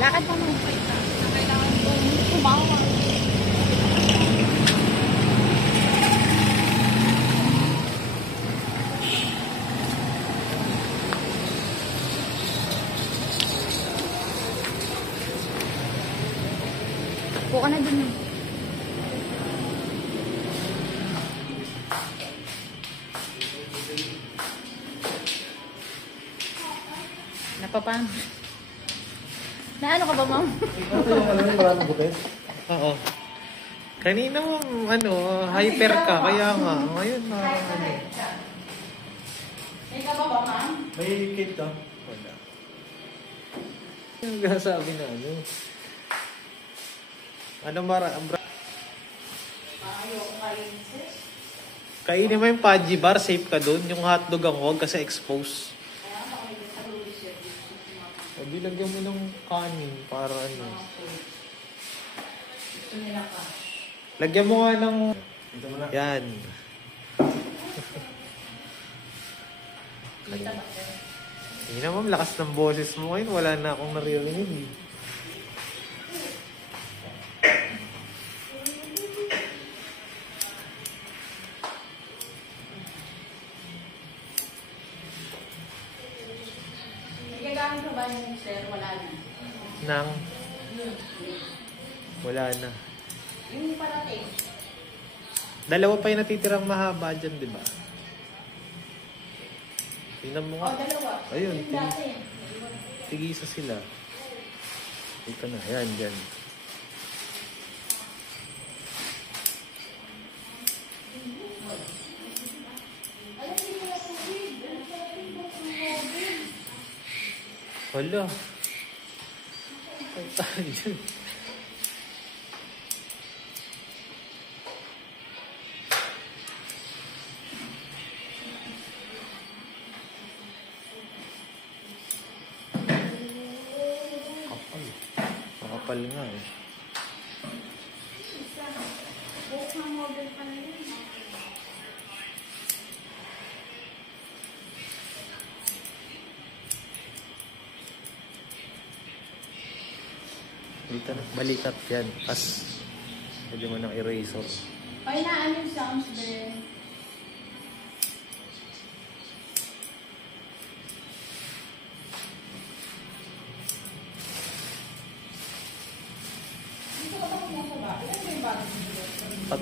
Lakad pa mo. Kailangan kong kumawa. Buka na din yun. Napapan. Na ano ka ba, ma'am? Maraming butet. Oo. Kanina mo, hyper ka. Kaya nga. Ngayon na, May ka ba, ma'am? May cake ka? wala. Yung sabi na Ayoko kain, sis. kainin mo yung Pudgy Bar, safe ka dun. Yung hotdog ang huwag kasi expose. Kaya ako may sarili siya. O, bilagyan mo ng kanin para Gusto nila ka. Lagyan mo nga ng... Dito mo na. Yan. Kita ba siya? Hindi naman, lakas ng boses mo ngayon. Wala na akong naririnig. Gagamit ko ba yung sir? Wala na. Nang... Wala na. Yung parating. Dalawa pa yung natitirang mahaba dyan, di ba? Tingnan mo nga. Dalawa. Ayun, Yung dati. tigisa sila. Ito na, yan, dyan. Hala. Ay, tayo dyan. Kapal. Makapal nga eh. Dito na, balikat yan. Tapos, pwede mo ng eraser. Ay, naan yung sounds din. Dito ka ba kumusaba? Ilan ba yung bago dito? 3.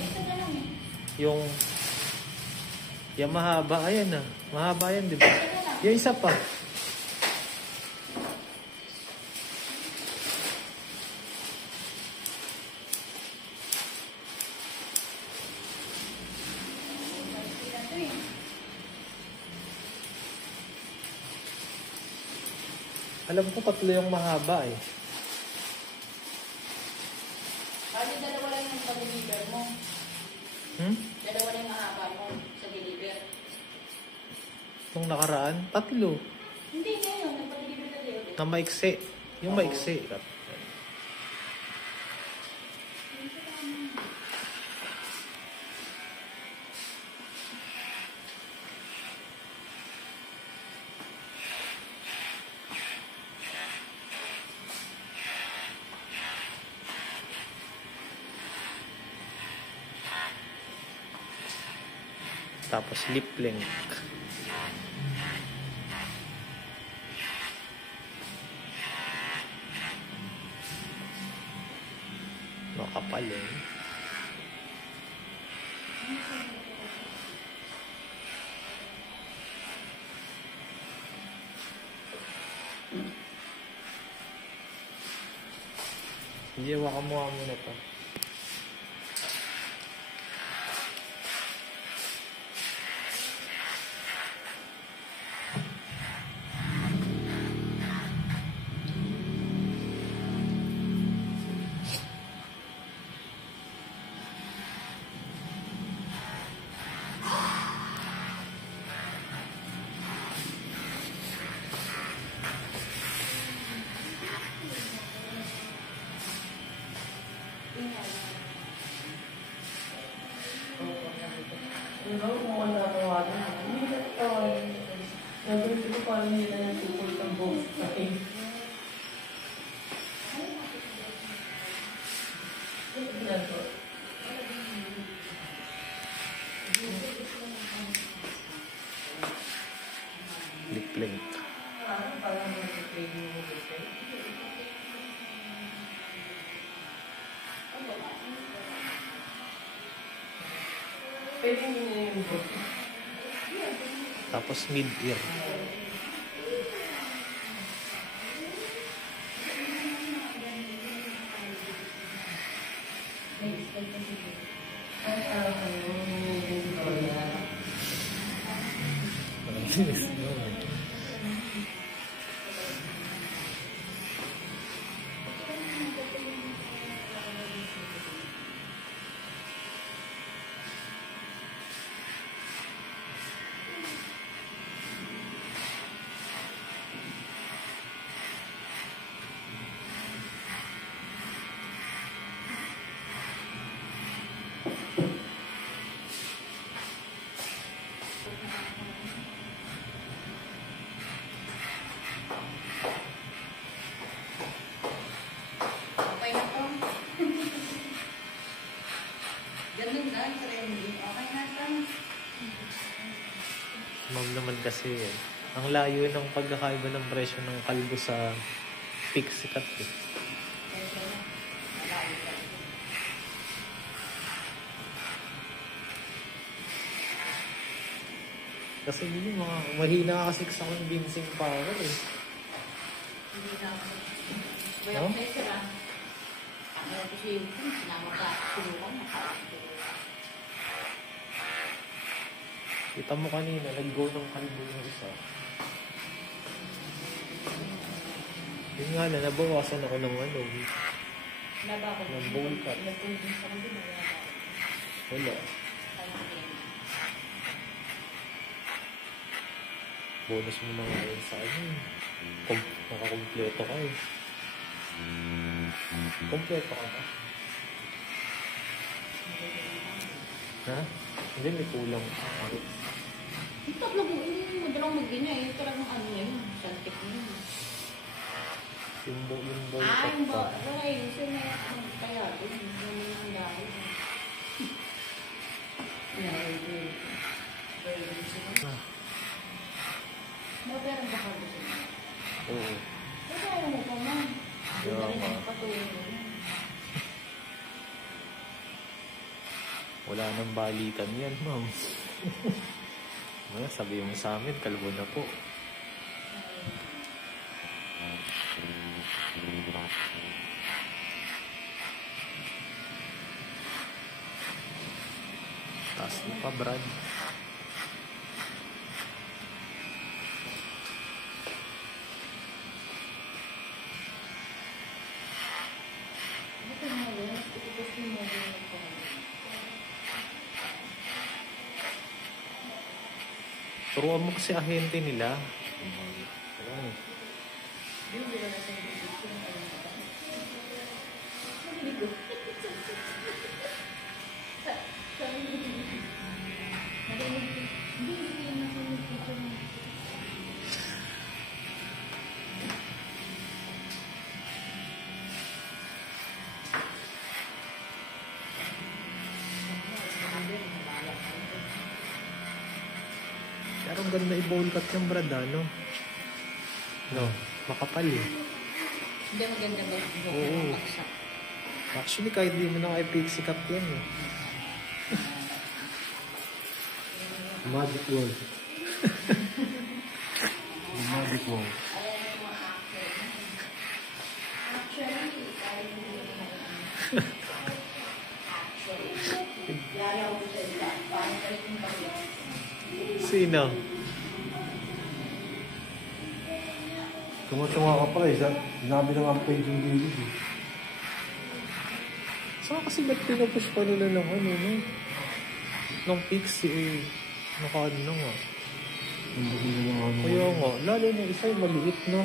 Ito na lang eh. Yung mahaba, ayan na. Mahaba yan, di ba? Yung isa pa. Alam ko 3 yung mahaba eh. Bali, dalawa lang yung pag-deliver mo. Dalawa lang yung mahaba mo sa deliver. Itong nakaraan, 3. Hindi, ngayon. Nagpa-deliver na deliver. Na maiksi. Yung maiksi. Tapos lip link. Makapal eh. Hindi, waka mo muna to. pwede mo mag-repair? Pwede mo yung tapos mid-ear. Yes, no. Okay na to. Ganun na, trending. Okay na to. Ma'am naman kasi ang layo ng pagkakaiba ng presyo ng kalbo sa pixie cut eh. Okay na. Malayo pa. Kasi yun yung mga mahina kasi sa convincing power eh. Hindi na ako. No? Wala ko na sila. Ano kasi yung sinama ka. Tulungan na ka. Kita mo kanina, nag-go ng kalbo yung isa. Yun nga na, nabawasan ako ng ano. Naba ko. Ng bowl cut. Nagtulong sa kanila. Wala. Bonus mo na nga yun sa ano. Nakakompleto ka eh. Kompleto ka ba? Ha? Hindi, may kulang. Yung tatlo mo, hindi mo dalang mag-ina eh. Talagang ano yun. Santik mo yun. Yung bowl Yung cut ba? ka. Okay, gusto na yung kaya. Yung ang dahil. Pero baka gusto mo. Oo. Pero ayaw mo pa man. Kaya Hindi rin nga. ang patuloy mo yun. Wala nang balikan yan, ma'am. Sabi mo sa amin, kalbo na po. Taas mo pa, Brad. Ito mo yun. Ito mo yun. Turuan mo kasi ahente nila. Hindi ba nasa Pero ang ganda i-bowl cut yung Brad, ano? No, makapal eh. Hindi maganda ba? Oo. Actually, kahit di mo na kay pixie cut yan eh. Magic wall. Magic wall. Sino? Tumutunga ka pa eh. Sinabi na nga ang page yung David eh. Saan kasi ba't pinupush pa nila ng ano, no? Nung pixie eh. Naka-ano na nga. Hindi ko na lang ano. Kaya nga, lalo na isa yung maliit, no?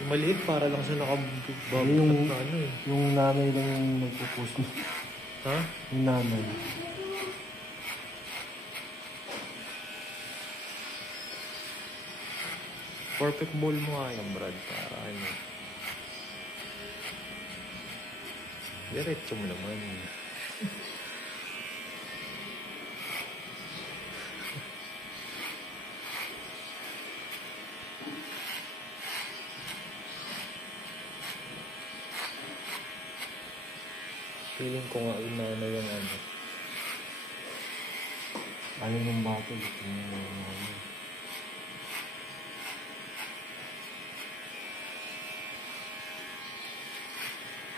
Yung maliit para lang sa nakababukat na ano eh. Yung nanay lang yung nagpo-post mo. Ha? Yung nanay. Perfect ball mo nga yung Brad para ano. Diretso mo naman. Feeling ko nga na yung ano. Ano yung bato? Ano?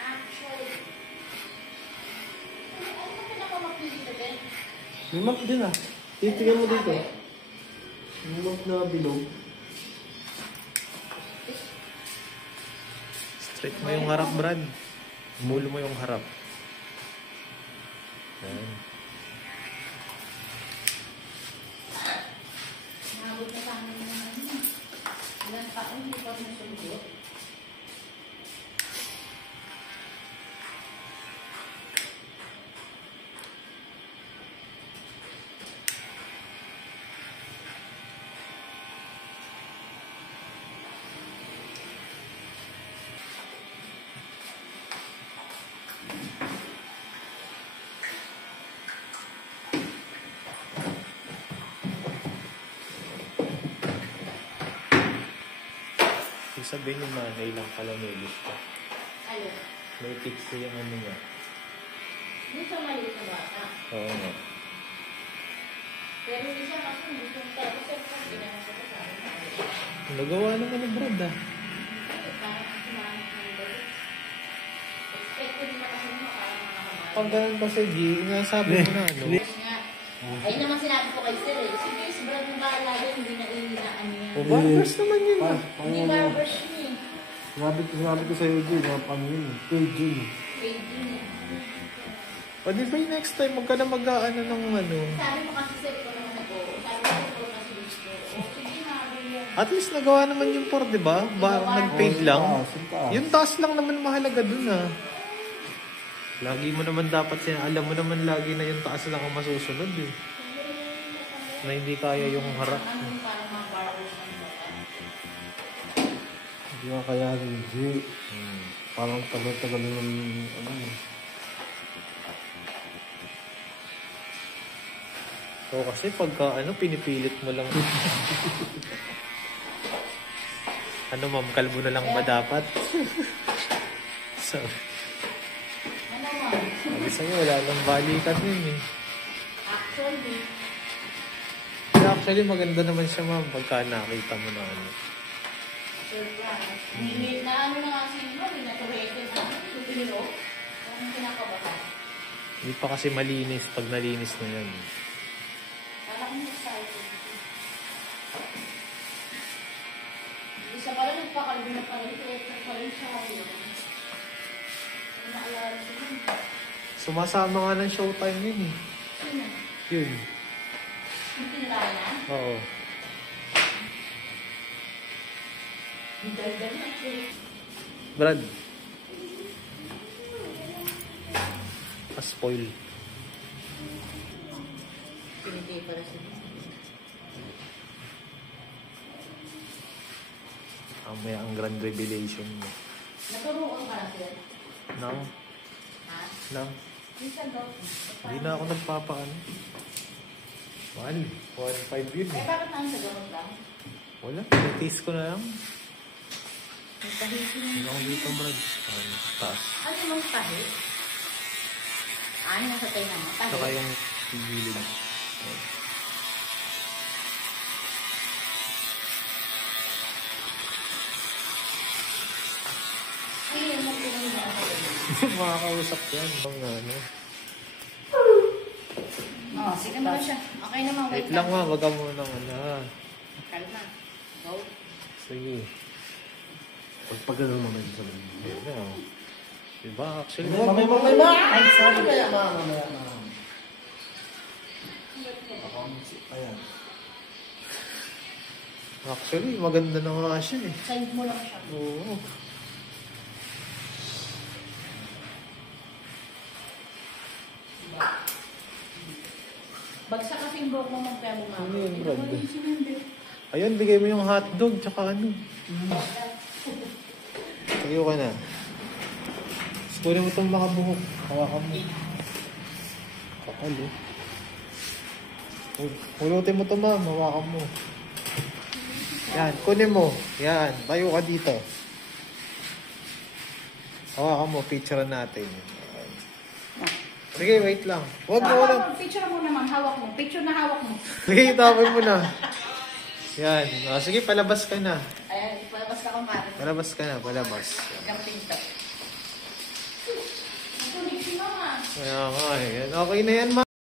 Actually, ano ka pinakamapili dito, Ben? May map din ah. Titignan mo dito. Yung map na bilog. Straight mo yung harap, Brad. Mulo mo yung harap. Yan. Nabot na sa amin ng ano. Ilang taon, hindi pa nasugot. Ibig sabihin yung nanay lang pala may gusto. Ayun. May tips ko yung ano niya. Hindi siya maliit na bata. Oo nga. Pero hindi siya kasi gusto ng tao. Kasi kung ginagawa ko sa akin. Nagawa naman ng Brad ah. Parang sumanit ng balik. Expected naman kasi mo parang mga kamay. Pag ganun pa si G, nasabi mo na ano. Kasi nga, ayun naman sinabi ko kay Sir eh. Sige, si Brad mo bahala yan, hindi na ano yan. O barbers naman yun ah. Hindi barbers yun eh. Sinabi ko sa'yo din, mga paano yun. Page yun. Paid yun eh. O di ba yung next time, huwag ka na mag-aano ng ano. Sabi mo kasi Sir, ito naman ako. Sabi ko ito kasi gusto. O sige na, yan. At least nagawa naman yung 4, di ba? Nag-paid lang. Yung taas lang naman mahalaga dun ah. Lagi mo naman dapat siya, alam mo naman lagi na yung taas lang ang masusunod eh. Na hindi kaya yung harap. Ano yung parang mga barbers ang bata. Hindi ka kaya hindi. Parang tagal-tagal ng ano eh. O kasi pagka ano, pinipilit mo lang. Ano ma'am, kalbo na lang ba dapat? So, Ano man? sabi sa'yo, wala nang balikan yun eh. Actually, Actually, maganda naman siya ma'am pagka nakita mo na ano. surprise. Na ano na nga sino, naturetin na. Tupilo. Ang kinakabahan. Hindi pa kasi malinis pag nalinis na yan. Kala ko excited. Isa pala nagpakalbi na pala ito. Pa rin siya. Ang naalala ko yun. Sumasama nga ng showtime yun eh. Sino? Yun. Yung pinalayan? Oo. Ang daldal na siya. Brad. Pa-spoil. Pinipay para siya. May ang grand revelation mo. Naturuan ka na siya? No? Ha? No? Minsan daw. Hindi na ako nagpapaano. Mahal. 1.5 yun Eh, eh. bakit nang sa gamot lang? Wala. Taste ko na lang. May tahitin. Hindi ako dito, Brad. Taas. Ano yung tahi? Ano sa tayo naman? Tahi? Saka yung gilid. Ano yung magpinong na ako? Makakausap yan. Bang ano. Oo, sige naman siya. Okay naman, Wait lang ma, wag ka muna ng ano. Kalma. Go. Sige. Pagpagano naman sa mga. Ayun na. Diba? Actually, Ay, sorry. Mamaya. Ayan. actually, maganda na nga siya eh. Send mo lang siya. Oo. Bagsak kasing buhok mo magpaya mo Ano mama. yun, Brad? Ayun, bigay mo yung hotdog, tsaka ano. Tayo ka na. Kunin mo itong mga buhok. Hawakan mo. Kapal eh. Hulutin mo ito ma'am. Hawakan mo. Yan. Kunin mo. Yan. Tayo ka dito. Hawakan mo. Picture natin. Yan. Sige, wait lang. Huwag mo lang. Picture mo naman, hawak mo. Picture na hawak mo. Sige, itapon mo na. Yan. Sige, palabas ka na. Ayan, palabas na kong pare. Palabas ka na, palabas. Jumping top. Ito, si mama. Kaya nga eh. Okay na yan, ma.